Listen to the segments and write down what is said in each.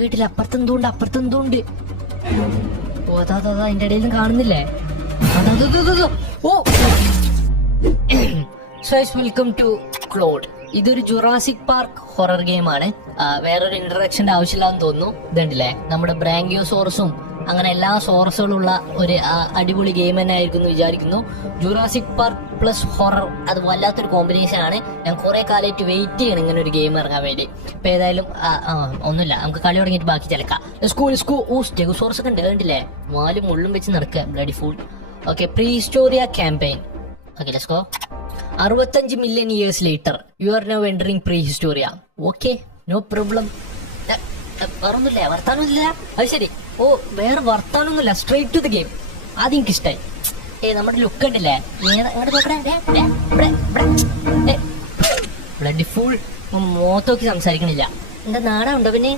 വീട്ടിൽ അപ്പുറത്തെന്തോണ്ട് ഓ അതാ അതിന്റെ ഇടയിൽ കാണുന്നില്ലേ? ഓ വെൽക്കം ടു ക്ലോഡ്. ഇതൊരു ജുറാസിക് പാർക്ക് ഹൊറർ ഗെയിം ആണ്. വേറൊരു ഇൻട്രഡക്ഷന്റെ ആവശ്യമില്ലാന്ന് തോന്നുന്നു. ഇതുണ്ടല്ലേ നമ്മുടെ ബ്രാങ്കിയോസോറസും അങ്ങനെ എല്ലാ സോറസുകളും ഉള്ള ഒരു അടിപൊളി ഗെയിം തന്നെ ആയിരിക്കും എന്ന് വിചാരിക്കുന്നു. ജുറാസിക് പാർക്ക് പ്ലസ് ഹൊറർ, അത് വല്ലാത്തൊരു കോമ്പിനേഷൻ ആണ്. ഞാൻ കുറെ കാലമായിട്ട് വെയിറ്റ് ചെയ്യണം ഇങ്ങനെ ഒരു ഗെയിം ഇറങ്ങാൻ വേണ്ടി. ഇപ്പൊ ഏതായാലും ഒന്നുമില്ല, നമുക്ക് കളി തുടങ്ങിയിട്ട് ബാക്കി ചിലക്കാം. സ്റ്റെഗോസോറസ് ഒക്കെ ഉണ്ട്, കണ്ടില്ലേ? വാലും മുള്ളും വെച്ച് നടക്കുക, bloody fool. Okay, pre historia campaign. Okay, let's go. 65 million years later you are now entering pre historia. Okay, no problem. വേറൊന്നുമില്ല, വർത്താനൊന്നുമില്ല. അത് ശരി. ഓ, വേറെ വർത്താനൊന്നുമില്ല, സ്ട്രേറ്റ് ടു ദി ഗെയിം. ആദ്യം എനിക്ക് ഇഷ്ടായി. നമ്മുടെ ലുക്ക് ഉണ്ടല്ലേ, ബ്ലഡി ഫുൾ. മോത്തോക്കി സംസാരിക്കണില്ല. എന്താ നാണമുണ്ടോ പിന്നെ?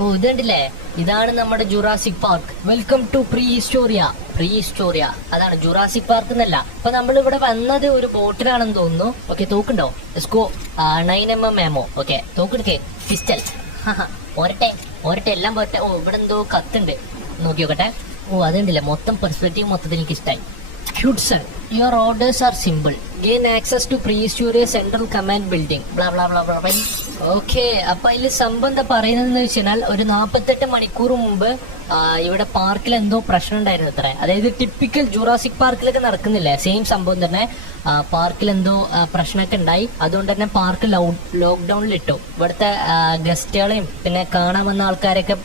ഓ, ഇത് കണ്ടില്ലേ, ഇതാണ് നമ്മുടെ Jurassic park. Welcome to pre Historia. അതാണ് ജുറാസിക് പാർക്ക് എന്നല്ല. അപ്പൊ നമ്മൾ ഇവിടെ വന്നത് ഒരു ബോട്ടിലാണെന്ന് തോന്നുന്നു. ഓക്കെ, തോക്കുണ്ടോ? Let's go. 9mm ammo. Okay, തോക്കെടുക്കേ. പിസ്റ്റൽ. ഒരട്ടെ എല്ലാം പോരട്ടെ. ഓ, ഇവിടെ എന്തോ കത്തുണ്ട്, നോക്കി നോക്കട്ടെ. ഓ, അതുണ്ടല്ലേ, മൊത്തം പെർസ്പെക്റ്റീവ് മൊത്തത്തിൽ എനിക്ക് ഇഷ്ടമായി. Hudson, your orders are simple. Gain access to pre Historia central command building. Blah blah blah blah. Okay, അപ്പൊ അതിൽ സംഭവം എന്താ പറയുന്നതെന്ന് വെച്ചാൽ ഒരു 48 മണിക്കൂർ മുമ്പ് ഇവിടെ പാർക്കിൽ എന്തോ പ്രശ്നം ഉണ്ടായിരുന്നു അത്ര. അതായത് ടിപ്പിക്കൽ ജുറാസിക് പാർക്കിലൊക്കെ നടക്കുന്നില്ലേ, സെയിം സംഭവം തന്നെ. പാർക്കിൽ എന്തോ പ്രശ്നമൊക്കെ ഉണ്ടായി. അതുകൊണ്ട് തന്നെ പാർക്ക് ലോക്ക്ഡൌണിലിട്ടു. ഇവിടുത്തെ ഗസ്റ്റുകളെയും പിന്നെ കാണാൻ വന്ന ആൾക്കാരൊക്കെ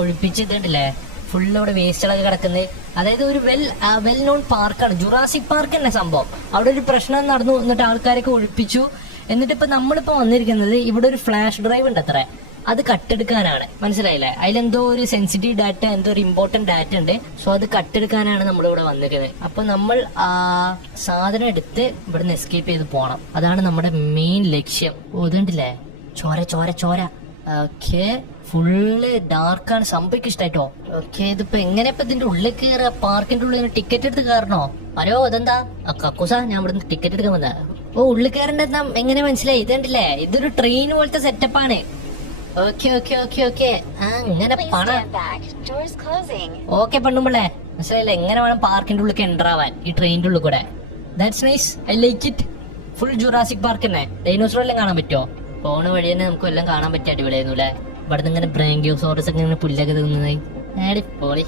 ഒഴിപ്പിച്ചിട്ടുണ്ടല്ലേ. ഫുള്ള് ഇവിടെ വേസ്റ്റുകളൊക്കെ കിടക്കുന്നത്. അതായത് ഒരു വെൽ നോൺ പാർക്കാണ് ജുറാസിക് പാർക്ക് തന്നെ സംഭവം. അവിടെ ഒരു പ്രശ്നം നടന്നു, എന്നിട്ട് ആൾക്കാരൊക്കെ ഒഴിപ്പിച്ചു. എന്നിട്ട് ഇപ്പൊ നമ്മളിപ്പോ വന്നിരിക്കുന്നത് ഇവിടെ ഒരു ഫ്ലാഷ് ഡ്രൈവ് ഉണ്ട് അത്ര, അത് കട്ടെടുക്കാനാണ്. മനസ്സിലായില്ലേ? അതിലെന്തോ ഒരു സെൻസിറ്റീവ് ഡാറ്റ, എന്തോ ഒരു ഇമ്പോർട്ടന്റ് ഡാറ്റ ഉണ്ട്. സോ അത് കട്ടെടുക്കാനാണ് നമ്മളിവിടെ വന്നിരിക്കുന്നത്. അപ്പൊ നമ്മൾ സാധനം എടുത്ത് ഇവിടുന്ന് എസ്കേപ്പ് ചെയ്ത് പോകണം. അതാണ് നമ്മുടെ മെയിൻ ലക്ഷ്യം. ഓ, ഇതുണ്ടല്ലേ, ചോര. ഓക്കെ, ഫുള്ള് ഡാർക്കാണ്. സംഭവിക്ക് ഇഷ്ടായിട്ടോ. ഓക്കെ, ഇതിപ്പോ എങ്ങനെ ഇപ്പൊ ഇതിന്റെ ഉള്ളിൽ കയറുക? പാർക്കിന്റെ ഉള്ളിൽ ടിക്കറ്റ് എടുത്ത് കയറണോ? ഹലോ, അതെന്താ കക്കൂസ? ഞാൻ ഇവിടുന്ന് ടിക്കറ്റ് എടുക്കാൻ വന്നതാ. ഓ, ഉള്ളിൽ കയറേണ്ട എങ്ങനെ മനസ്സിലായി? ഇതുണ്ടല്ലേ, ഇതൊരു ട്രെയിൻ പോലത്തെ സെറ്റപ്പാണ്. ഓക്കെ. ഇങ്ങനെ പണം. ഓക്കെ പെണ്ണുമ്പളേ, മനസ്സിലായില്ലേ? എങ്ങനെ വേണം പാർക്കിന്റെ ഉള്ളിൽ എൻ്റർ ആവാൻ ഈ ട്രെയിനിന്റെ ഉള്ളിൽ കൂടെ. That's nice, I like it. Full Jurassic park തന്നെ. ഡൈനോസർ എല്ലാം കാണാൻ പറ്റുമോ? പോണ വഴി തന്നെ നമുക്ക് എല്ലാം കാണാൻ പറ്റിയ അടിപൊളിയായിരുന്നു അല്ലേ? ഇവിടെ നിന്ന് ഇങ്ങനെ ബ്രാങ്കിയോസോറസ് ഒക്കെ ഇങ്ങനെ പുല്ലൊക്കെ തിന്നുന്നത് പോളി.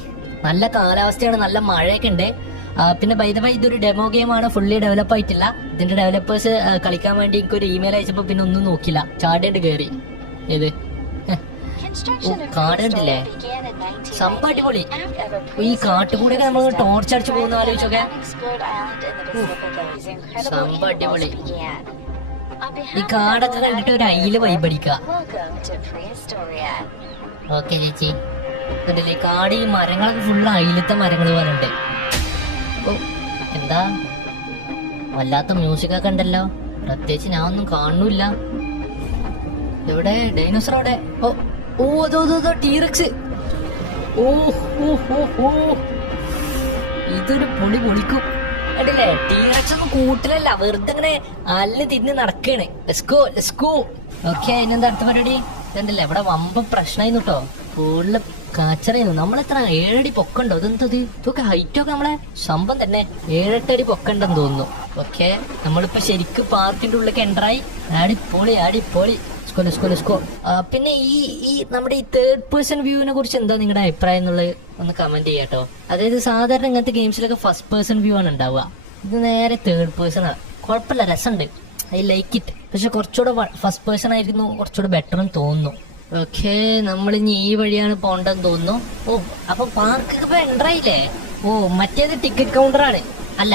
നല്ല കാലാവസ്ഥയാണ്, നല്ല മഴയൊക്കെ ഉണ്ട്. പിന്നെ ബൈ ദ വൈ ഇതൊരു ഡെമോ ഗെയിം ആണ്, ഫുള്ളി ഡെവലപ്പ് ആയിട്ടില്ല. ഇതിന്റെ ഡെവലപ്പേഴ്സ് കളിക്കാൻ വേണ്ടി എനിക്ക് ഒരു ഇമെയിൽ അയച്ചപ്പോ പിന്നെ ഒന്നും നോക്കില്ല, ചാടിയിട്ട് കയറി. ഏത് കാടുണ്ടല്ലേ, സംഭവം അടിപൊളി. ഈ കാട്ടുകൂടെയൊക്കെ നമ്മൾ ടോർച്ച് അടിച്ചു പോകുന്ന ആലോചിച്ചൊക്കെ, സംഭവം അടിപൊളി. ഈ കാടൊക്കെ കണ്ടിട്ട് ഒരു അയില് വൈബടിക്കുക. ഓക്കെ ചേച്ചി, അതല്ലേ കാട്, ഈ മരങ്ങളൊക്കെ ഫുള്ള് അയിലത്തെ മരങ്ങൾ പോലെ ഉണ്ട്. ഓ, എന്താ വല്ലാത്ത മ്യൂസിക് ഒക്കെ ഉണ്ടല്ലോ. പ്രത്യേകിച്ച് ഞാൻ ഒന്നും കാണുന്നില്ല. എവിടെ ഡൈനോസർ? അവിടെ. ഓ അതോ ടീറക്സ്. ഓ, ഇതൊരു പൊളിക്കും. കണ്ടില്ലേ, ടീറക്സ് ഒന്നും കൂട്ടിലല്ല, വെറുതെ ഇങ്ങനെ അല്ല് തിരിഞ്ഞ് നടക്കാണ്. Let's go. ഓക്കെ, അതിനെന്താ അടുത്ത പരിപാടി? ഇതല്ലേ, ഇവിടെ വമ്പ പ്രശ്നമായിരുന്നു കേട്ടോ. ഫുള്ള് കാച്ചറായിരുന്നു. നമ്മളെത്ര 7 അടി പൊക്കണ്ടോ? ഇതെന്തത്? ഇതൊക്കെ ഹൈറ്റ് ഒക്കെ നമ്മളെ സംഭവം തന്നെ 7-8 അടി പൊക്കണ്ടെന്ന് തോന്നുന്നു. ഓക്കെ, നമ്മളിപ്പോ ശരിക്കും പാർക്കിന്റെ ഉള്ളിലേക്ക് എൻ്ററായി. അടിപൊളി. പിന്നെ ഈ നമ്മുടെ ഈ തേർഡ് പേഴ്സൺ വ്യൂവിനെ കുറിച്ച് എന്താ നിങ്ങളുടെ അഭിപ്രായം എന്നുള്ളത് ഒന്ന് കമന്റ് ചെയ്യാട്ടോ. അതായത് സാധാരണ ഇങ്ങനത്തെ ഗെയിംസിലൊക്കെ ഫസ്റ്റ് പേഴ്സൺ വ്യൂ ആണ് ഉണ്ടാവുക. ഇത് നേരെ തേർഡ് പേഴ്സൺ ആണ്. കുഴപ്പമില്ല, രസമുണ്ട്, ഐ ലൈക്ക് ഇറ്റ്. പക്ഷെ കുറച്ചുകൂടെ ഫസ്റ്റ് പേഴ്സൺ ആയിരുന്നു കുറച്ചുകൂടെ ബെറ്റർ എന്ന് തോന്നുന്നു. ഓക്കെ, നമ്മളിനി ഈ വഴിയാണ് പോണ്ടെന്ന് തോന്നുന്നു. ഓ, അപ്പൊ പാർക്കൊക്കെ ഇപ്പൊ എൻ്റർ ആയില്ലേ? ഓ, മറ്റേത് ടിക്കറ്റ് കൗണ്ടറാണ്. അല്ല,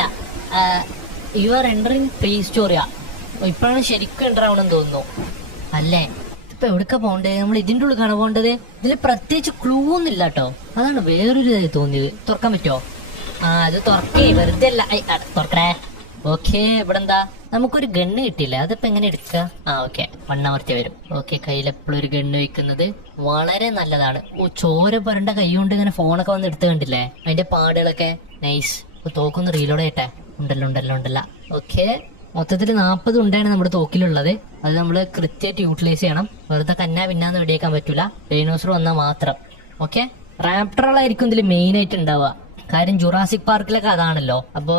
you are entering pre Historia. ഇപ്പോഴാണ് ശരിക്കും എൻ്റർ ആവണമെന്ന് തോന്നുന്നു അല്ലേ? ഇപ്പൊ എവിടേക്കാ പോണ്ടത്? നമ്മൾ ഇതിന്റെ ഉള്ളിൽ പോണ്ടത്. ഇതിൽ പ്രത്യേകിച്ച് ക്ലൂ ഒന്നും ഇല്ല കേട്ടോ. അതാണ് വേറൊരു ഇതായി തോന്നിയത്. തുറക്കാൻ പറ്റുമോ? അത് തുറക്കേ, വെറുതെ അല്ല. തുറക്കണേ. ഓക്കെ, ഇവിടെ എന്താ? നമുക്കൊരു ഗണ്ണ് കിട്ടിയില്ല, അതിപ്പോ എങ്ങനെ എടുക്കുക? ഓക്കെ, വണ്ണമർത്തി വരും. ഓക്കെ, കയ്യിലെപ്പോഴും ഒരു ഗണ്ണ് വെക്കുന്നത് വളരെ നല്ലതാണ്. ഓ, ചോര പുരണ്ട കൈ കൊണ്ട് ഇങ്ങനെ ഫോണൊക്കെ വന്ന് എടുത്ത് കണ്ടില്ലേ, അതിന്റെ പാടുകളൊക്കെ. നൈസ്. തോക്കൊന്ന് റീലോഡ് ചെയ്യട്ടെ. ഉണ്ടല്ലോ. ഓക്കെ, മൊത്തത്തിൽ 40 ഉണ്ടാണ് നമ്മുടെ തോക്കിലുള്ളത്. അത് നമ്മൾ കൃത്യമായിട്ട് യൂട്ടിലൈസ് ചെയ്യണം. വെറുതെ കന്നാ പിന്നാന്ന് വെടിയേക്കാൻ പറ്റൂല. ഡൈനോസർ വന്നാൽ മാത്രം. ഓക്കെ, റാപ്റ്ററുകളായിരിക്കും ഇതിൽ മെയിൻ ആയിട്ട് ഉണ്ടാവുക. കാര്യം ജുറാസിക് പാർക്കിലൊക്കെ അതാണല്ലോ. അപ്പോ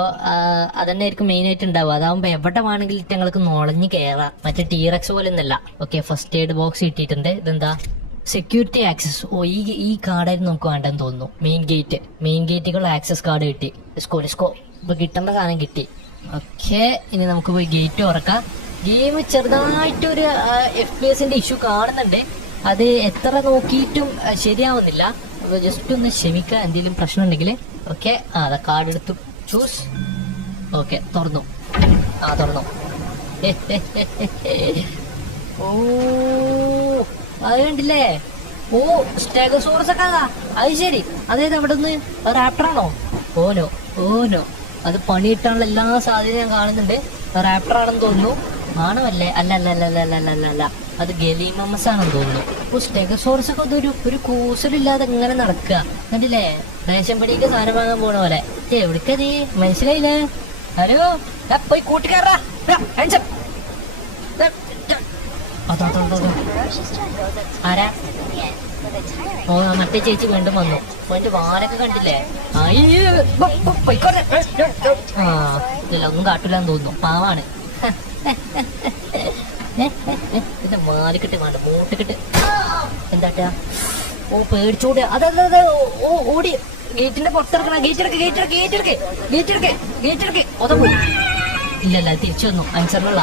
അതന്നെ ആയിരിക്കും മെയിൻ ആയിട്ട് ഉണ്ടാവുക. അതാവുമ്പോ എവിടെ വേണമെങ്കിലും ഞങ്ങൾക്ക് നുഴഞ്ഞ് കയറാം. മറ്റേ ടീറക്സ് പോലെ ഒന്നല്ല. ഓക്കെ, ഫസ്റ്റ് എയ്ഡ് ബോക്സ് കിട്ടിയിട്ടുണ്ട്. ഇതെന്താ? Security access. ഓ, ഈ കാർഡായിരുന്നു നമുക്ക് വേണ്ടെന്ന് തോന്നുന്നു. മെയിൻ ഗേറ്റുകൾ ആക്സസ് കാർഡ് കിട്ടി. ലെസ്കോ ഇപ്പൊ കിട്ടേണ്ട സാധനം കിട്ടി. ഓക്കെ, ഇനി നമുക്ക് പോയി ഗേറ്റ് തുറക്കാം. ഗെയിം ചെറുതായിട്ടൊരു FPS ഇഷ്യൂ കാണുന്നുണ്ട്. അത് എത്ര നോക്കിയിട്ടും ശരിയാവുന്നില്ല. ജസ്റ്റ് ഒന്ന് ക്ഷമിക്കുക എന്തെങ്കിലും പ്രശ്നം ഉണ്ടെങ്കിൽ. ഓക്കെ, അതാ കാർഡ് എടുത്തു. ചൂസ്. ഓക്കെ, തുറന്നു. തുറന്നു. ഓ, അത് കണ്ടില്ലേ? ഓ, സ്റ്റെഗോസോറസ് ഒക്കെ അതാ. അത് ശരി. അതായത് അവിടെ നിന്ന് റാപ്റ്ററാണോ? ഓനോ അത് പണിയിട്ടാനുള്ള എല്ലാ സാധ്യതയും ഞാൻ കാണുന്നുണ്ട്. റാപ്റ്റർ ആണെന്ന് തോന്നുന്നു. ആണോ? അല്ല, അത് ഗലീമമസ് ആണെന്ന് തോന്നുന്നു. അപ്പൊ സ്റ്റെഗോസോറസ് ഒക്കെ ഒരു കൂസലില്ലാതെ ഇങ്ങനെ നടക്കുക കണ്ടില്ലേ? റേഷൻ പടിക്ക് സാധനം വാങ്ങാൻ പോണ പോലെ. എവിടേക്കാ നീ? മനസ്സിലായില്ലേ? ഹലോ, പോയി കൂട്ടുകാരാ. ആരാ? ഓ, മറ്റേ ചേച്ചി വീണ്ടും വന്നു. എന്റെ വാലൊക്കെ കണ്ടില്ലേ? ഇല്ല, ഒന്നും കാട്ടില്ലാന്ന് തോന്നുന്നു. പാവാണ്. എന്റെ മാലിക്കെട്ട് വേണ്ട, മൂട്ടിക്കെട്ട്. എന്താട്ടാ? ഓ, പേടിച്ചോടിയ. അതെ. ഓ, ഓടി ഗേറ്റിന്റെ പുറത്തിറക്കണം. ഗേറ്റ് ഒതപ്പോയി. ഇല്ലല്ല, തിരിച്ചു വന്നു. അൻസറിനുള്ള.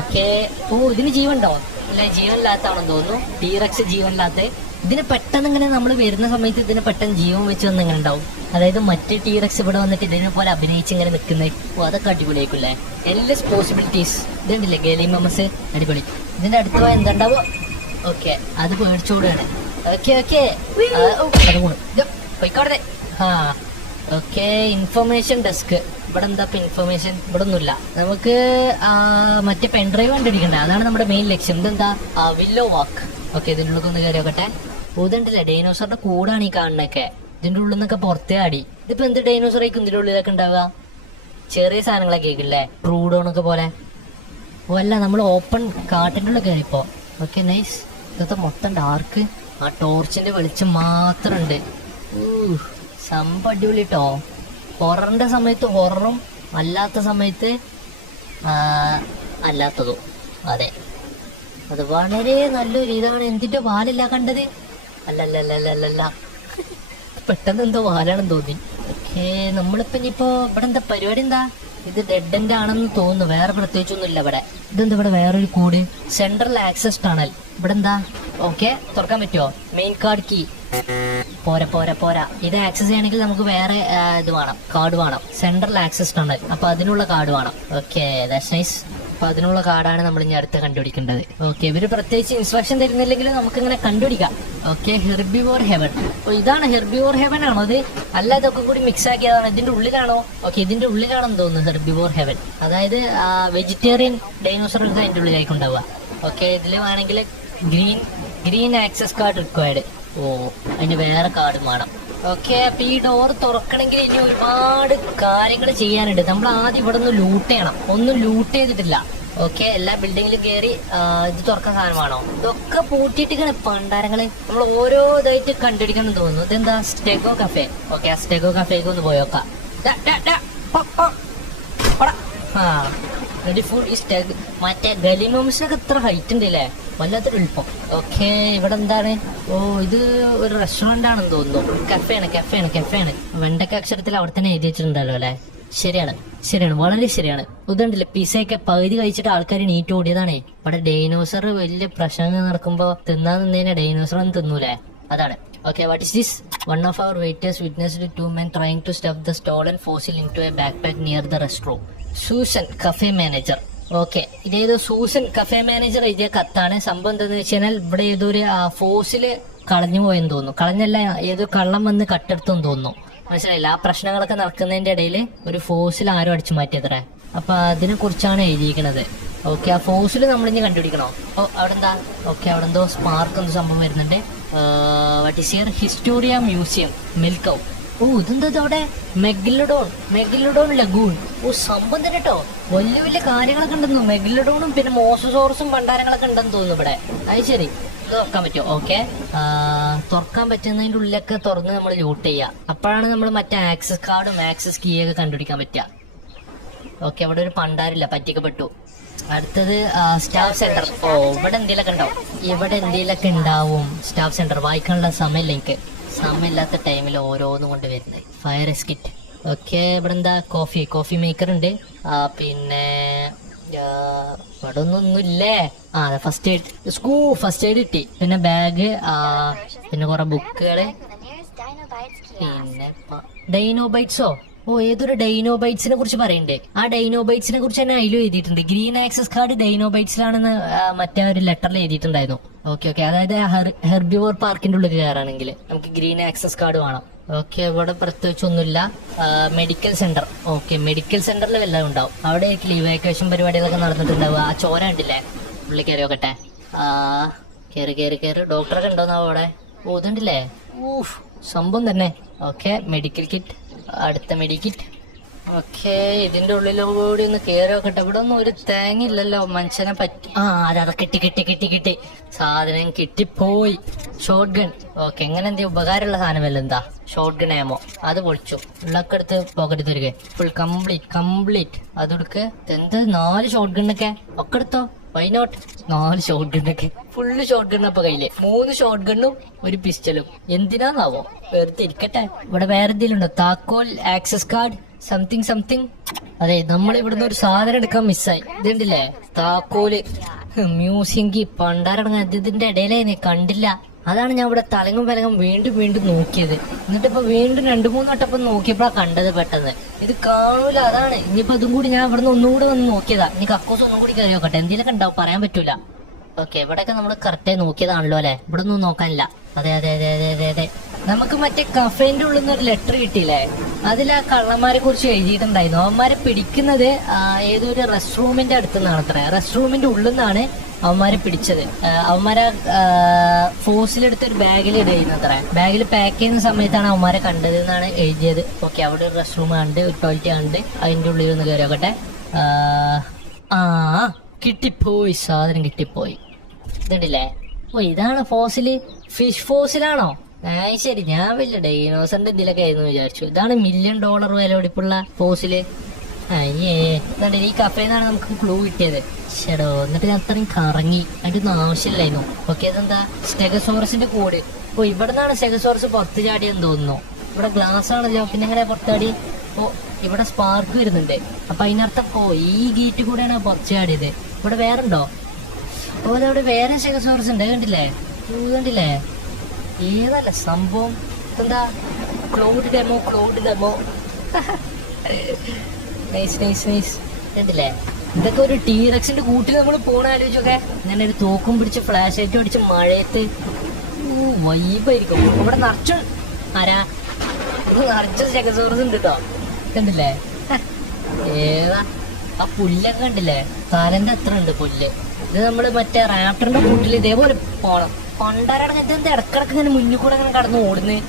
ഓക്കെ. ഓ, ഇതിന് ജീവനുണ്ടോ? ഇല്ല, ജീവനില്ലാത്താണെന്ന് തോന്നുന്നു. ടീറക്സ് ജീവനില്ലാത്ത. ഇതിന് പെട്ടെന്ന് ഇങ്ങനെ നമ്മൾ വരുന്ന സമയത്ത് ഇതിന് പെട്ടെന്ന് ജീവൻ വെച്ച് വന്ന് ഇങ്ങനെ ഉണ്ടാവും. അതായത് മറ്റേ ടീറക്സ് ഇവിടെ വന്നിട്ട് ഇതിനെ പോലെ അഭിനയിച്ച് ഇങ്ങനെ നിൽക്കുന്നത്. ഓ, അതൊക്കെ അടിപൊളിയായിക്കില്ലേ? Endless possibilities. ഇതുണ്ടല്ലേ ഗലീമമസ്, അടിപൊളി. ഇതിന്റെ അടുത്ത് പോയാൽ എന്താണ്ടാവോ? ഓക്കെ, അത് പേടിച്ചോടുകയാണ്. ഓക്കെ പോയിക്കോട്ടെ. Okay, information desk. ഇവിടെ എന്താ ഇപ്പൊ ഇൻഫർമേഷൻ? ഇവിടെ ഒന്നുമില്ല. നമുക്ക് മറ്റേ പെൻഡ്രൈവ് കണ്ടുപിടിക്കണ്ടേ? അതാണ് നമ്മുടെ മെയിൻ ലക്ഷ്യം. ഇതെന്താ? വില്ലോ വാക്ക്. ഓക്കെ, ഇതിൻ്റെ ഉള്ളിൽ ഒന്ന് കയറി നോക്കട്ടെ. ഇതുണ്ടല്ലേ ഡൈനോസറിന്റെ കൂടാണ് ഈ കാണുന്നൊക്കെ. ഇതിന്റെ ഉള്ളിൽ നിന്നൊക്കെ പുറത്തേ ആടി. ഇതിപ്പോ എന്ത് ഡൈനോസർ ആയിരിക്കും ഇതിന്റെ ഉള്ളിലൊക്കെ ഉണ്ടാവുക? ചെറിയ സാധനങ്ങളൊക്കെ ആയിരിക്കില്ലേ? ട്രൂഡോണൊക്കെ പോലെ. ഓ, അല്ല, നമ്മൾ ഓപ്പൺ കാട്ടിൻ്റെ ഉള്ളിൽ കയറിപ്പോ. Okay, nice. ഇതൊക്കെ മൊത്തം ഡാർക്ക്. ആ ടോർച്ചിന്റെ വെളിച്ചം മാത്രം ഉണ്ട്. സംഭവം അടിപൊളി ട്ടോ. ഹൊററിന്റെ സമയത്ത് ഹൊററും അല്ലാത്ത സമയത്ത് അല്ലാത്തതും. അതെ, അത് വളരെ നല്ലൊരു ഇതാണ്. എന്തിന്റെ വാലല്ല കണ്ടത്? അല്ലല്ല, പെട്ടെന്ന് എന്തോ വാലാണെന്ന് തോന്നി. ഓക്കെ, നമ്മളിപ്പോ ഇനിയിപ്പോ ഇവിടെ എന്താ പരിപാടി? എന്താ ഇത്? ഡെഡ് എൻഡ് ആണെന്ന് തോന്നുന്നു. വേറെ പ്രത്യേകിച്ചൊന്നും ഇല്ല ഇവിടെ. ഇതെന്താ ഇവിടെ വേറൊരു കോഡ്? Central access tunnel. ഇവിടെ എന്താ? ഓക്കെ, തുറക്കാൻ പറ്റുമോ? Main card key. പോരാ. ഇത് ആക്സസ് ചെയ്യണമെങ്കിൽ നമുക്ക് വേറെ ഇത് വേണം, കാർഡ് വേണം. Central access tunnel. അപ്പൊ അതിനുള്ള കാർഡ് വേണം. Okay, that's nice. അപ്പൊ അതിനുള്ള കാർഡാണ് നമ്മൾ ഇനി അടുത്ത് കണ്ടുപിടിക്കേണ്ടത്. ഓക്കെ, ഇവര് പ്രത്യേകിച്ച് ഇൻസ്ട്രക്ഷൻ തരുന്നില്ലെങ്കിൽ നമുക്ക് ഇങ്ങനെ കണ്ടുപിടിക്കാം. Okay, herbivore heaven. അപ്പൊ ഇതാണ് ഹെർബിവോർ ഹെവൻ ആണോ? അത് അല്ല, ഇതൊക്കെ കൂടി മിക്സ് ആക്കിയതാണ്. ഇതിന്റെ ഉള്ളിലാണോ? ഓക്കെ, ഇതിന്റെ ഉള്ളിലാണെന്ന് തോന്നുന്നു ഹെർബിവോർ ഹെവൻ. അതായത് വെജിറ്റേറിയൻ ഡൈനോസറുകൾക്ക് അതിന്റെ ഉള്ളിലായിക്കുണ്ടാവുക. ഓക്കെ, ഇതിൽ വേണമെങ്കിൽ ഗ്രീൻ ആക്സസ് കാർഡ് റിക്വയർഡ്. ഓ, അതിന് വേറെ കാർഡും വേണം. ഓക്കെ, അപ്പൊ ഈ ഡോർ തുറക്കണമെങ്കിൽ ഇനി ഒരുപാട് കാര്യങ്ങൾ ചെയ്യാനുണ്ട്. നമ്മൾ ആദ്യം ഇവിടെ ഒന്ന് ലൂട്ട് ചെയ്യണം. ഒന്നും ലൂട്ട് ചെയ്തിട്ടില്ല. ഓക്കെ, എല്ലാ ബിൽഡിങ്ങിലും കയറി ഇത് തുറക്കാൻ സാധനമാണോ? ഇതൊക്കെ പൂട്ടിയിട്ടിങ്ങനെ പണ്ടാരങ്ങള്. നമ്മൾ ഓരോ ഇതായിട്ട് കണ്ടുപിടിക്കണം തോന്നുന്നു. ഇതെന്താ? സ്റ്റെഗോ കഫേ. ഓക്കെ, ആ സ്റ്റെഗോ കഫേക്ക് ഒന്ന് പോയോക്കാം. മറ്റേ ഗലിമോംസിനൊക്കെ ഇത്ര ഹൈറ്റ് ഉണ്ട് അല്ലേ? വല്ലാത്തൊരു എളുപ്പം. ഓക്കെ, ഇവിടെ എന്താണ്? ഓ, ഇത് ഒരു റെസ്റ്റോറന്റ് ആണെന്ന് തോന്നുന്നു. കഫേയാണ്. വെണ്ടക്ക അക്ഷരത്തിൽ അവിടെ തന്നെ എഴുതി വെച്ചിട്ടുണ്ടല്ലോ അല്ലെ? ശരിയാണ്, വളരെ ശരിയാണ്. ഇതുണ്ടല്ലേ, പിസയൊക്കെ പകുതി കഴിച്ചിട്ട് ആൾക്കാർ നീറ്റ് ഓടിയതാണേ. ഇവിടെ ഡൈനോസർ വലിയ പ്രശ്നങ്ങൾ നടക്കുമ്പോ തിന്നാൻ നിന്നേനെ ഡൈനോസർ ഒന്നും തിന്നൂലേ? അതാണ്. Okay, what is this? One of our waiters witnessed two men trying to stuff the stolen fossil into a backpack near the restroom. Susan, cafe manager. Okay, ഇതേതോ സൂസൻ കഫേ മാനേജർ എഴുതിയ കത്താണ്. സംഭവം എന്താന്ന് വെച്ച് കഴിഞ്ഞാൽ ഇവിടെ ഏതൊരു ഫോസില് കളഞ്ഞു പോയെന്ന് തോന്നുന്നു. കളഞ്ഞല്ല, ഏതോ കള്ളം വന്ന് കട്ടെടുത്തെന്ന് തോന്നുന്നു. മനസ്സിലായില്ല? ആ പ്രശ്നങ്ങളൊക്കെ നടക്കുന്നതിന്റെ ഇടയിൽ ഒരു ഫോസിൽ ആരും അടിച്ചു മാറ്റിയത്രേ. അപ്പൊ അതിനെ കുറിച്ചാണ് എഴുതിയിരിക്കുന്നത്. ഓക്കെ, ആ ഫോസിൽ നമ്മളിനി കണ്ടുപിടിക്കണോ? ഓ, അവിടെ എന്താ? ഓക്കെ, അവിടെ എന്തോ സ്പാർക്ക് എന്തോ സംഭവം വരുന്നുണ്ട്. What is here? Historia museum, മിൽക്കൗ. ഓ ഇതെന്താ അവിടെ മെഗിലഡോൺ ലഗൂൺ. ഓ സംഭവം തന്നെ കേട്ടോ, വലിയ വലിയ കാര്യങ്ങളൊക്കെ ഉണ്ടെന്നു. മെഗിലഡോണും പിന്നെ മോസസോറസും ഭണ്ഡാരങ്ങളൊക്കെ ഉണ്ടെന്ന് തോന്നുന്നു ഇവിടെ. അത് ശരി, ഇത് തുറക്കാൻ പറ്റുമോ? ഓക്കെ, തുറക്കാൻ പറ്റുന്നതിന്റെ ഉള്ളിലൊക്കെ തുറന്ന് നമ്മൾ ലൂട്ട് ചെയ്യാം. അപ്പോഴാണ് നമ്മൾ മറ്റേ ആക്സസ് കാർഡും ആക്സസ് കീ ഒക്കെ കണ്ടുപിടിക്കാൻ പറ്റുക. ഓക്കെ, അവിടെ ഒരു പണ്ടാരില്ല, പറ്റിക്കപ്പെട്ടു. അടുത്തത് സ്റ്റാഫ് സെന്റർ. ഓ ഇവിടെ എന്തെങ്കിലുമൊക്കെ ഉണ്ടാവും, ഇവിടെ എന്തെങ്കിലുമൊക്കെ ഉണ്ടാവും. സ്റ്റാഫ് സെന്റർ വായിക്കാനുള്ള സമയമില്ല എനിക്ക്, സമയമില്ലാത്ത ടൈമിൽ ഓരോന്നും കൊണ്ട് വരുന്നത്. ഫയർ എസ്കിറ്റ്. ഓക്കെ, ഇവിടെ എന്താ കോഫി മേക്കർ ഉണ്ട്. പിന്നെ ഇവിടെ ഒന്നൊന്നുമില്ലേ. ഫസ്റ്റ് എയ്ഡ് കിട്ടി. പിന്നെ ബാഗ്, പിന്നെ കുറെ ബുക്കുകള്, പിന്നെ ഡൈനോബൈറ്റ്സോ. ഓ ഏതൊരു ഡൈനോബൈറ്റ്സിനെ കുറിച്ച് പറയണ്ടേ. ആ ഡൈനോബൈറ്റ്സിനെ കുറിച്ച് തന്നെ അതിലും എഴുതിയിട്ടുണ്ട്. ഗ്രീൻ ആക്സസ് കാർഡ് ഡൈനോബൈറ്റ്സിലാണെന്ന് മറ്റേ ഒരു ലെറ്ററിൽ എഴുതിയിട്ടുണ്ടായിരുന്നു. ഓക്കെ, അതായത് ഹെർബിവോർ പാർക്കിന്റെ ഉള്ളിൽ കയറാണെങ്കിൽ നമുക്ക് ഗ്രീൻ ആക്സസ് കാർഡ് വേണം. ഓക്കെ, ഇവിടെ പ്രത്യേകിച്ച് ഒന്നുമില്ല. Medical centre. ഓക്കെ, മെഡിക്കൽ സെന്ററിൽ വല്ലതും ഉണ്ടാവും. അവിടെ ഇവാക്യുവേഷൻ പരിപാടികളൊക്കെ നടന്നിട്ടുണ്ടാവുക. ആ ചോര ഉണ്ടില്ലേ, ഉള്ളിൽ കയറി നോക്കട്ടെ. കയറി ഡോക്ടറൊക്കെ ഉണ്ടോന്നാവും അവിടെ. ഓ ഇതുണ്ടല്ലേ, ഊഫ് സംഭവം തന്നെ. Okay, medical kit. അടുത്ത മെഡിക്കിറ്റ്. ഓക്കെ, ഇതിന്റെ ഉള്ളിലൂടെ ഒന്ന് കയറി നോക്കട്ടെ. ഇവിടെ ഒന്നും ഒരു തേങ്ങയില്ലല്ലോ മനുഷ്യനെ പറ്റി. അതാ കിട്ടി സാധനം കിട്ടിപ്പോയി. Short gun. ഓക്കെ, എങ്ങനെ എന്താ ഉപകാരമുള്ള സാധനമല്ല എന്താ ഷോർട്ട് ഗൺ ആമോ. അത് പൊളിച്ചു. ഉള്ളൊക്കെ എടുത്ത് പോക്കറ്റ് തരിക. ഫുൾ കംപ്ലീറ്റ് അതെടുക്ക്. എന്താ 4 ഷോർട്ട് ഗണ്ണൊക്കെ ഒക്കെ എടുത്തോ. Why not? 4 ഷോർട്ട് ഗണ്ണൊക്കെ, ഫുള്ള് ഷോർട്ട് ഗൺ അപ്പൊ കയ്യില്. 3 ഷോർട്ട് ഗണ്ണും ഒരു പിസ്റ്റലും. എന്തിനാന്നാവോ, വെറുതെ ഇരിക്കട്ടെ. ഇവിടെ വേറെ എന്തെങ്കിലും ഉണ്ടോ? താക്കോൽ, ആക്സസ് കാർഡ്, സംതിങ്. അതെ, നമ്മൾ ഇവിടുന്ന് ഒരു സാധനം എടുക്കാൻ മിസ്സായി. ഇതുണ്ടല്ലേ താക്കോല്. Museum key. പണ്ടാരടങ്ങ ഇതിന്റെ ഇടയിലേ നീ കണ്ടില്ല. അതാണ് ഞാൻ ഇവിടെ തലങ്ങും വീണ്ടും നോക്കിയത്. എന്നിട്ടിപ്പോ വീണ്ടും 2-3 വട്ടപ്പം നോക്കിയപ്പോഴാ കണ്ടത് പെട്ടെന്ന്. ഇത് കാണൂല, അതാണ്. ഇനിയിപ്പോ അതും കൂടി ഞാൻ ഇവിടുന്ന് ഒന്നുകൂടെ വന്ന് നോക്കിയതാ. ഇനി കക്കൂസ് ഒന്നും കൂടി കയറി നോക്കട്ടെ, എന്തെങ്കിലുമൊക്കെ ഉണ്ടാവും, പറയാൻ പറ്റൂല. ഓക്കെ, ഇവിടെയൊക്കെ നമ്മൾ കറക്റ്റായി നോക്കിയതാണല്ലോ അല്ലെ, ഇവിടെ ഒന്നും നോക്കാനില്ല. അതെ. നമുക്ക് മറ്റേ കഫേന്റെ ഉള്ളിൽ നിന്ന് ഒരു ലെറ്റർ കിട്ടിയില്ലേ, അതിൽ ആ കള്ളന്മാരെ കുറിച്ച് എഴുതിയിട്ടുണ്ടായിരുന്നു. അവന്മാരെ പിടിക്കുന്നത് ഏതൊരു റെസ്റ്റ് റൂമിന്റെ അടുത്ത് നിന്നാണ് അത്ര. റെസ്റ്റ് റൂമിന്റെ ഉള്ളിൽ നിന്നാണ് അവന്മാരെ പിടിച്ചത്. അവന്മാരെ ഫോഴ്സിലെടുത്ത് ഒരു ബാഗിൽ ഇടുന്നത് അത്ര. ബാഗിൽ പാക്ക് ചെയ്യുന്ന സമയത്താണ് അവന്മാരെ കണ്ടത് എന്നാണ് എഴുതിയത്. ഓക്കെ, അവിടെ ഒരു റെസ്റ്റ് റൂം കണ്ട്, ഒരു ടോയ്ലറ്റ് കണ്ട്, അതിന്റെ ഉള്ളിൽ ഒന്ന് കയറി നോക്കട്ടെ. കിട്ടിപ്പോയി, സാധനം കിട്ടിപ്പോയി. ഇതുണ്ടല്ലേ. ഓ ഇതാണ് ഫോസില്. ഫിഷ് ഫോസിലാണോ? ശരി, ഞാൻ വലിയ ഡൈനോസറിന്റെ എന്തിലൊക്കെ ആയിരുന്നു വിചാരിച്ചു. ഇതാണ് $1 മില്യൺ വില പിടിപ്പുള്ള ഫോസില്. ഇതുണ്ട്, ഈ കഫേന്നാണ് നമുക്ക് ക്ലൂ കിട്ടിയത്. ശരോ, എന്നിട്ട് ഞാൻ അത്രയും കറങ്ങി, അതിന്റെ ഒന്നും ആവശ്യമില്ലായിരുന്നു. ഓക്കെ, അതെന്താ സ്റ്റെഗസോറസിന്റെ കൂട്. ഓ ഇവിടെ നിന്നാണ് സ്റ്റെഗസോറസ് പുറത്ത് ചാടിയെന്ന് തോന്നുന്നു. ഇവിടെ ഗ്ലാസ് ആണല്ലോ, പിന്നെ എങ്ങനെ പുറത്താടി? ഓ ഇവിടെ സ്പാർക്ക് വരുന്നുണ്ട്. അപ്പൊ അതിനർത്ഥം ഈ ഗേറ്റ് കൂടെയാണ് പുറത്ത് ചാടിയത്. ഇവിടെ വേറുണ്ടോ? ഓ അതവിടെ വേറെ സ്റ്റെഗസോറസ് ഉണ്ട്, കണ്ടില്ലേ? ഏതല്ല സംഭവം. എന്താ ക്ലൗഡ് ഡെമോ. നൈസ്. കണ്ടില്ലേ? ഇതൊക്കെ ഒരു ടീറക്സിന്റെ കൂട്ടിൽ നമ്മൾ പോണ ആലോചിച്ചൊക്കെ. ഇങ്ങനെ ഒരു തോക്കും പിടിച്ച് ഫ്ലാഷ് ലൈറ്റ് അടിച്ച് മഴയത്ത് വൈബായിരിക്കും. ഇവിടെ നിറച്ച് സ്റ്റെഗസോറസ് ഉണ്ട് കേട്ടോ. കണ്ടില്ലേ? ഏതാ ആ പുല്ലൊക്കെ കണ്ടില്ലേ? തലന്റെ അത്ര ഉണ്ട് പുല്ല്. ഇത് നമ്മള് മറ്റേ റാപ്റ്ററിന്റെ കൂട്ടിൽ ഇതേപോലെ പോണം. പണ്ടാരടങ്ങ ഇതെന്താ ഇടക്കിടക്ക് ഇങ്ങനെ മുന്നിൽ കൂടെ അങ്ങനെ കടന്ന് ഓടുന്നത്.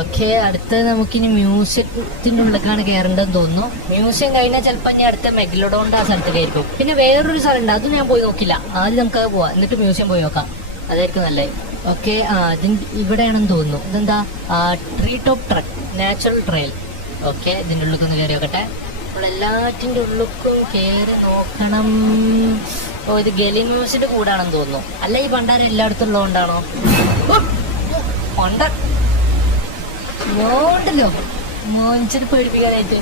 ഓക്കെ, അടുത്ത് നമുക്കിനി മ്യൂസിയത്തിന്റെ ഉള്ളിലേക്കാണ് കയറേണ്ടതെന്ന് തോന്നുന്നു. മ്യൂസിയം കഴിഞ്ഞാൽ ചിലപ്പോൾ ഞാൻ അടുത്ത മെഗിലോഡോണിന്റെ ആ സ്ഥലത്തേക്കായിരിക്കും. പിന്നെ വേറൊരു സ്ഥലം ഉണ്ട്, അത് ഞാൻ പോയി നോക്കില്ല. ആദ്യം നമുക്കത് പോവാം, എന്നിട്ട് മ്യൂസിയം പോയി നോക്കാം. അതായിരിക്കും നല്ലത്. ഓക്കെ, ഇവിടെയാണെന്ന് തോന്നുന്നു. ഇതെന്താ? Tree top truck, natural trial. Okay, ഇതിന്റെ ഉള്ളിലേക്ക് ഒന്ന് കയറി നോക്കട്ടെ. അപ്പോൾ എല്ലാറ്റിന്റെ ഉള്ളിലേക്കും കയറി നോക്കണം. ഓ ഇത് ഗലി മ്യൂസിന്റെ കൂടാണെന്ന് തോന്നുന്നു. അല്ല ഈ പണ്ടാരം എല്ലായിടത്തും ഉള്ളതുകൊണ്ടാണോ? മോണ്ടല്ലോ മോഞ്ചിന് പേടിപ്പിക്കാനായിട്ട്.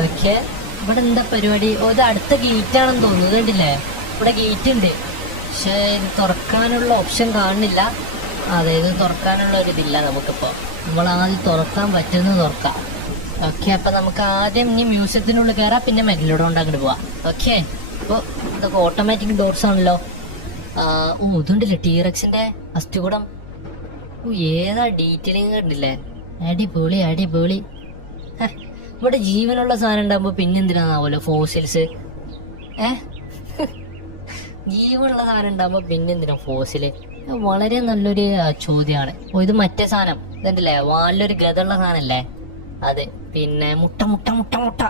ഓക്കെ, ഇവിടെ എന്താ പരിപാടി? ഓ ഇത് അടുത്ത ഗേറ്റ് ആണെന്ന് തോന്നുന്നു. കണ്ടില്ലേ? ഇവിടെ ഗേറ്റ് ഉണ്ട്, പക്ഷെ ഇത് തുറക്കാനുള്ള ഓപ്ഷൻ കാണുന്നില്ല. അതെ, ഇത് തുറക്കാനുള്ള ഒരു ഇതില്ല നമുക്കിപ്പോ. നമ്മൾ ആദ്യം തുറക്കാൻ പറ്റുന്നത് തുറക്കാം. ഓക്കെ, അപ്പൊ നമുക്ക് ആദ്യം ഇനി മ്യൂസിയത്തിനുള്ളിൽ കയറാം, പിന്നെ മെഗിലോഡോൺ അങ്ങോട്ട് പോവാം. ഓക്കെ, അപ്പോൾ ഇതൊക്കെ ഓട്ടോമാറ്റിക് ഡോർസ് ആണല്ലോ. ഓ ഇതുണ്ടല്ലേ ടീറക്സിന്റെ അസ്ഥികൂടം. ഓ ഏതാ ഡീറ്റെയിലിംഗ് കണ്ടില്ലേ? അടിപൊളി. ഇവിടെ ജീവനുള്ള സാധനം ഉണ്ടാകുമ്പോ പിന്നെന്തിനാവല്ലോ ഫോസിൽസ്? ജീവനുള്ള സാധനം ഉണ്ടാകുമ്പോ പിന്നെന്തിനാ ഫോസില്? വളരെ നല്ലൊരു ചോദ്യമാണ്. ഓ ഇത് മറ്റേ സാധനം ഇതല്ലേ, വാലിലൊരു ഗതുള്ള സാധനല്ലേ? അതെ, പിന്നെ മുട്ട മുട്ട മുട്ട മുട്ട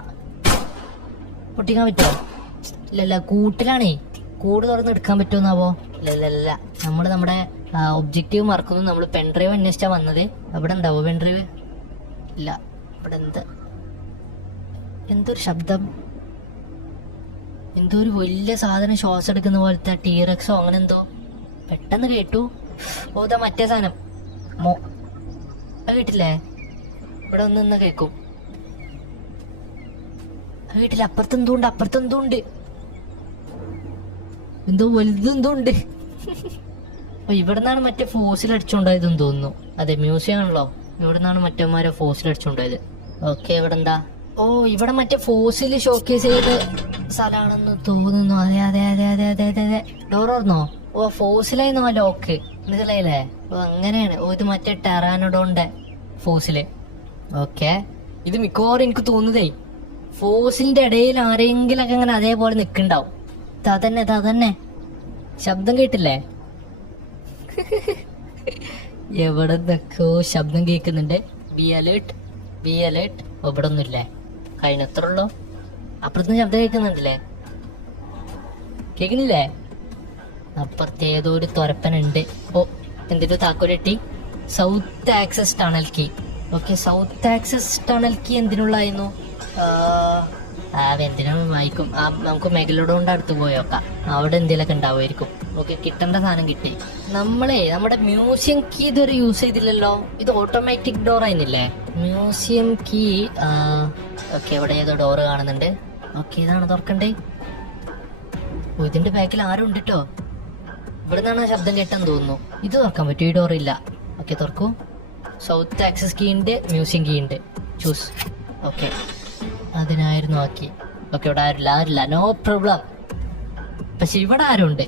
പൊട്ടിക്കാൻ പറ്റുമോ? ഇല്ലല്ല, കൂട്ടിലാണേ. കൂട് തുറന്ന് എടുക്കാൻ പറ്റുമെന്നാവോ? ഇല്ല. നമ്മുടെ ഒബ്ജക്റ്റീവ് മറക്കുന്നു. നമ്മൾ പെൻഡ്രൈവ് അന്വേഷിച്ചാ വന്നത്. എവിടെ ഉണ്ടാവോ പെൻഡ്രൈവ്? ഇല്ല. ഇവിടെ എന്തൊരു ശബ്ദം, എന്തോ ഒരു വലിയ സാധനം ശ്വാസം എടുക്കുന്ന പോലത്തെ ടീറക്സോ അങ്ങനെ എന്തോ പെട്ടെന്ന് കേട്ടു. ഓതാ മറ്റേ സാധനം അത് കേട്ടില്ലേ? ഇവിടെ ഒന്ന് കേക്കും. അത് കേട്ടില്ല? അപ്പുറത്തെന്തോ ഉണ്ട്. എന്തോ വലുതെന്തോ ഉണ്ട്. ഇവിടെ നിന്നാണ് മറ്റേ ഫോസിൽ അടിച്ചുകൊണ്ടായതെന്ന് തോന്നുന്നു. അതെ, മ്യൂസിയം ആണല്ലോ. ഇവിടെ നിന്നാണ് മറ്റന്മാരെ ഫോസിൽ അടിച്ചുകൊണ്ടായത്. ഓക്കെ, ഇവിടെ എന്താ? ഓ, ഇവിടെ മറ്റേ ഫോസിൽ ഷോക്കേസ് ചെയ്ത സ്ഥലമാണെന്ന് തോന്നുന്നു. അതെ. ഡോർ ഓർന്നോ? ഓ, ഫോസിലായിരുന്നു ആ ലോക്ക്. മനസ്സിലായില്ലേ? ഓ, അങ്ങനെയാണ്. ഓ, ഇത് മറ്റേ ടെറാനോഡോന്റെ ഫോസില്. ഓക്കെ, ഇത് മിക്കവാറും എനിക്ക് തോന്നുന്നതേ ഫോസിലിന്റെ ഇടയിൽ ആരെങ്കിലൊക്കെ അങ്ങനെ അതേപോലെ നിക്കുന്നുണ്ടാവും. അതന്നെ ശബ്ദം കേട്ടില്ലേ? എവിടെ നിന്നൊക്കെയോ ശബ്ദം കേൾക്കുന്നുണ്ട്. B alert. ഇവിടെ ഒന്നുമില്ലേ? കഴിഞ്ഞത്രല്ലോ. അപ്പുറത്തുനിന്ന് ശബ്ദം കേൾക്കുന്നുണ്ടല്ലേ? കേൾക്കുന്നില്ലേ? അപ്പുറത്ത് ഏതോ ഒരു തുരപ്പനുണ്ട്. ഓ, എന്തിട്ട് താക്കോലെട്ടി? South access tunnel key. Okay, south access tunnel key എന്തിനുള്ളായിരുന്നു? എന്തിനും വായിക്കും. നമുക്ക് മെഗലോഡോണ്ട് അടുത്ത് പോയോക്കാം. അവിടെ എന്തെങ്കിലുമൊക്കെ ഉണ്ടാവുമായിരിക്കും. ഓക്കെ, കിട്ടേണ്ട സാധനം കിട്ടി. നമ്മുടെ മ്യൂസിയം കീ ഇതുവരെ യൂസ് ചെയ്തില്ലല്ലോ. ഇത് ഓട്ടോമാറ്റിക് ഡോർ ആയിരുന്നില്ലേ? Museum key. ഓക്കെ, ഇവിടെ ഏതോ ഡോറ് കാണുന്നുണ്ട്. ഓക്കെ, ഇതാണ് തുറക്കണ്ടേ. ഓ, ഇതിന്റെ ബാക്കിൽ ആരും ഉണ്ട് കേട്ടോ. ഇവിടെ നിന്നാണ് ആ ശബ്ദം കേട്ടെന്ന് തോന്നുന്നു. ഇത് തുറക്കാൻ പറ്റും, ഈ ഡോർ ഇല്ല. ഓക്കെ, തുറക്കൂ. സൗത്ത് ആക്സസ് കീ ഉണ്ട്, മ്യൂസിയം കീ ഉണ്ട്. ചൂസ്. ഓക്കെ, അതിനായിരുന്നു ആക്കി. ഓക്കെ, ഇവിടെ ആരില്ല. No problem. പക്ഷെ ഇവിടെ ആരുണ്ട്?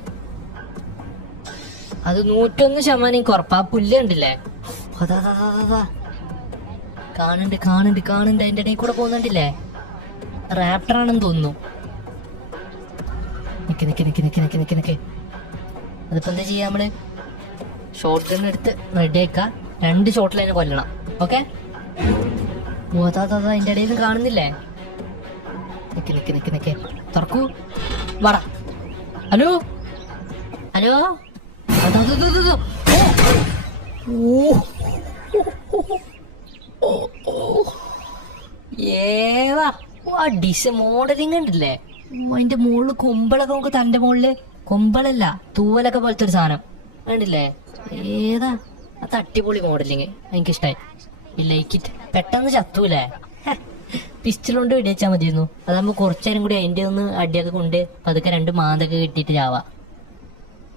അത് 101% കുറപ്പാ. പുല്ല് കണ്ടില്ലേ? അതാ കാണുന്നുണ്ട്. അതിന്റെ ഇടയിൽ കൂടെ പോകുന്നുണ്ടില്ലേ? റാപ്റ്റർ ആണെന്ന് തോന്നുന്നു. നിക്ക്. അതിപ്പോ എന്താ ചെയ്യാ? നമ്മള് ഷോട്ട് ഗൺ എടുത്ത് റെഡി ആക്കാം. 2 ഷോട്ടിൽ അതിനെ കൊല്ലണം. ഓക്കെ, അതിന്റെ ഇടയിൽ കാണുന്നില്ലേ? നിക്ക്. തുറക്കൂ. വാടാ. ഹലോ. ഏതാ മോഡലിംഗ് ഉണ്ടല്ലേ? അതിന്റെ മുകളില് കൊമ്പളൊക്കെ നമുക്ക് തന്റെ മുകളില് കൊമ്പളല്ല, തൂവലൊക്കെ പോലത്തെ ഒരു സാധനം കണ്ടില്ലേ? ഏതാ? അത് അടിപൊളി മോഡലിങ്, എനിക്കിഷ്ടായി. Like it. പെട്ടെന്ന് ചത്തൂലേ? പിസ്റ്റലുകൊണ്ട് വെടിവെച്ചാൽ മതിയായിരുന്നു. അതാകുമ്പോ കുറച്ചേരം കൂടി അതിന്റെ ഒന്ന് അടിയൊക്കെ കൊണ്ട് പതുക്കെ 2 മാന്തൊക്കെ കിട്ടിയിട്ട് ചാവാ.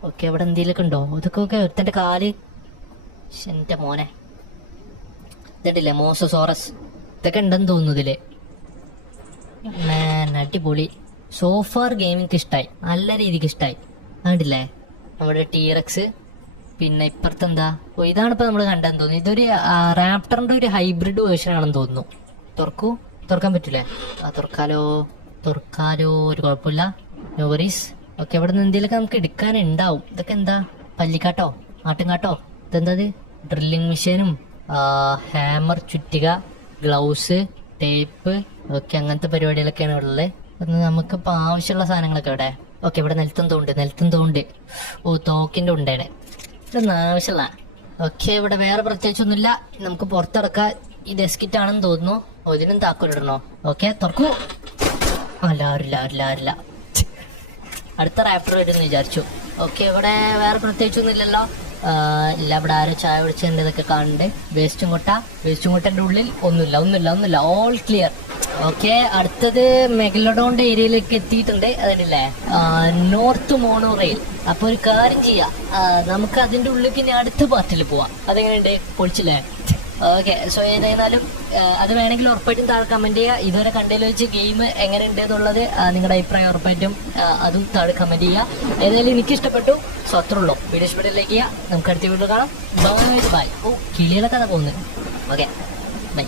ഓക്കെ, അവിടെ എന്തെങ്കിലുമൊക്കെ ഉണ്ടോ? ഇതൊക്കെ ഒരുത്തന്റെ കാല്. എന്റെ മോനെ, ഇതല്ലേ മോസോസോറസ്? ഇതൊക്കെ ഉണ്ടെന്ന് തോന്നുന്നു ഇതില്. അടിപൊളി. സോഫാർ ഗെയിമിങ് ഇഷ്ടായി, നല്ല രീതിക്ക് ഇഷ്ടായി. കണ്ടില്ലേ നമ്മുടെ ടീറക്സ്? പിന്നെ ഇപ്പുറത്തെന്താ? ഓ, ഇതാണിപ്പോ നമ്മൾ കണ്ടെന്ന് തോന്നുന്നു. ഇതൊരു റാപ്റ്ററിന്റെ ഒരു ഹൈബ്രിഡ് വേർഷൻ ആണെന്ന് തോന്നുന്നു. തുറക്കാൻ പറ്റൂലേ? തുറക്കാലോ. ഒരു കുഴപ്പമില്ല. No worries. ഓക്കെ, ഇവിടെ നിന്ന് എന്തെങ്കിലുമൊക്കെ നമുക്ക് എടുക്കാനുണ്ടാവും. ഇതൊക്കെ എന്താ? പല്ലിക്കാട്ടോ, ആട്ടുംകാട്ടോ? ഇതെന്താ? ഡ്രില്ലിംഗ് മെഷീനും ഹാമർ, ചുറ്റിക, ഗ്ലൗസ്, ടേപ്പ്. ഓക്കെ, അങ്ങനത്തെ പരിപാടികളൊക്കെയാണ് ഉള്ളത്. നമുക്കിപ്പോ ആവശ്യമുള്ള സാധനങ്ങളൊക്കെ ഇവിടെ. ഓക്കെ, ഇവിടെ നിലത്തും തോണ്ട്. ഓ, തോക്കിന്റെ ഉണ്ടേടെ. ഇതൊന്നും ആവശ്യമുള്ള. ഓക്കെ, ഇവിടെ വേറെ പ്രത്യേകിച്ചൊന്നുമില്ല. നമുക്ക് പുറത്തിറക്കാം. ഇത് എസ്കിറ്റ് ആണെന്ന് തോന്നുന്നു. ഓ, ഇതിനും താക്കോലിടണോ? ഓക്കെ, തുറക്കൂ. ആരില്ല. അടുത്ത റാപ്റ്റർ വരുമെന്ന് വിചാരിച്ചു. ഓക്കെ, ഇവിടെ വേറെ പ്രത്യേകിച്ചൊന്നും ഇല്ലല്ലോ. ഇല്ല, ഇവിടെ ആരോ ചായ കുടിച്ചതിൻ്റെ ഇതൊക്കെ കാണുന്നുണ്ട്. വേസ്റ്റും കൊട്ടന്റെ ഉള്ളിൽ ഒന്നുമില്ല. All clear. ഓക്കെ, അടുത്തത് മെഗലോഡോന്റെ ഏരിയയിലേക്ക് എത്തിയിട്ടുണ്ട്. അതല്ലേ നോർത്ത് മോണോ റെയിൽ. അപ്പൊ ഒരു കാര്യം ചെയ്യാം, നമുക്ക് അതിന്റെ ഉള്ളിലേക്ക് ഇനി അടുത്ത പാർട്ടിൽ പോവാം. അതെങ്ങനെയുണ്ട്? പൊളിച്ചില്ലേ? ഓക്കെ, സോ ഏതായാലും അത് വേണമെങ്കിൽ ഉറപ്പായിട്ടും താഴെ കമന്റ് ചെയ്യുക. ഇതുവരെ കണ്ടതിൽ വെച്ച് ഗെയിം എങ്ങനെ ഉണ്ട് എന്നുള്ളത് നിങ്ങളുടെ അഭിപ്രായം ഉറപ്പായിട്ടും അതും താഴെ കമന്റ് ചെയ്യുക. ഏതായാലും എനിക്ക് ഇഷ്ടപ്പെട്ടു. സോ അത്രേ ഉള്ളൂ. വീഡിയോ ഇഷ്ടപ്പെട്ട് ലൈക്ക് ചെയ്യുക. നമുക്ക് അടുത്ത വീഡിയോ കാണാം. ബൈ. ഓ, കിളികളൊക്കെ പോകുന്നത്. Okay, by.